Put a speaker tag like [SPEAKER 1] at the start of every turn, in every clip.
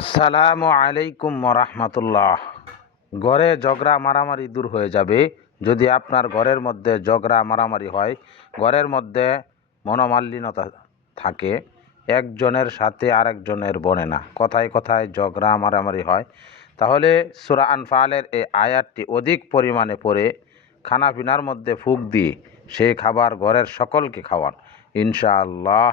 [SPEAKER 1] আসসালামু আলাইকুম রহমতুল্লাহ। ঘরে ঝগড়া, মারামারি দূর হয়ে যাবে। যদি আপনার ঘরের মধ্যে ঝগড়া, মারামারি হয়, ঘরের মধ্যে মনোমালিন্যতা থাকে, একজনের সাথে আরেকজনের বনে না। কথায় কথায় ঝগড়া, মারামারি হয়। তাহলে সুরা আনফালের এই আয়াতটি অধিক পরিমাণে পড়ে, খানাপিনার মধ্যে ফুক দিয়ে সেই খাবার ঘরের সকলকে খাওয়ান। ইনশাআল্লাহ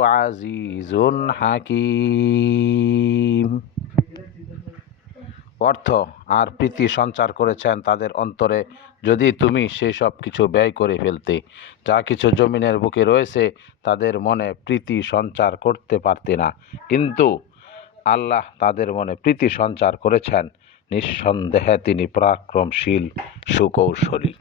[SPEAKER 1] আজিজুন হাকিম। অর্থ আর প্রীতি সঞ্চার করেছেন তাদের অন্তরে। যদি তুমি সেই সব কিছু ব্যয় করে ফেলতে, যা কিছু জমিনের বুকে রয়েছে, তাদের মনে প্রীতি সঞ্চার করতে পারতে না। কিন্তু আল্লাহ তাদের মনে প্রীতি সঞ্চার করেছেন। নিঃসন্দেহে তিনি পরাক্রমশীল, সুকৌশলী।